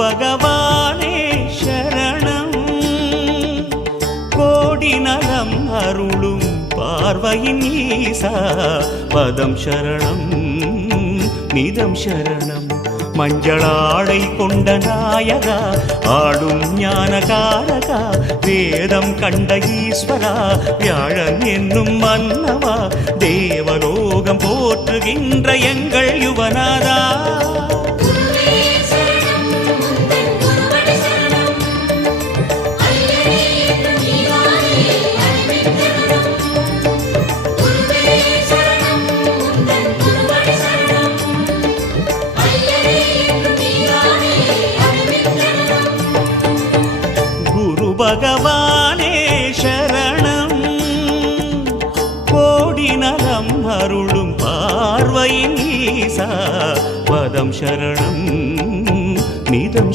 பகவானே சரணம். கோடி நலம் அருளும் பார்வையின் ஈசா பதம் சரணம் நிதம் சரணம். மஞ்சளாடை கொண்ட நாயகா ஆடும் ஞானகாரகா வேதம் கண்ட ஈஸ்வரா வியாழன் என்னும் மன்னவா தேவலோகம் போற்றுகின்ற எங்கள் யுவனாதா. பகவானே சரணம். கோடி நலம் அருளும் பார்வையின் ஈசா பதம் சரணம் நிதம்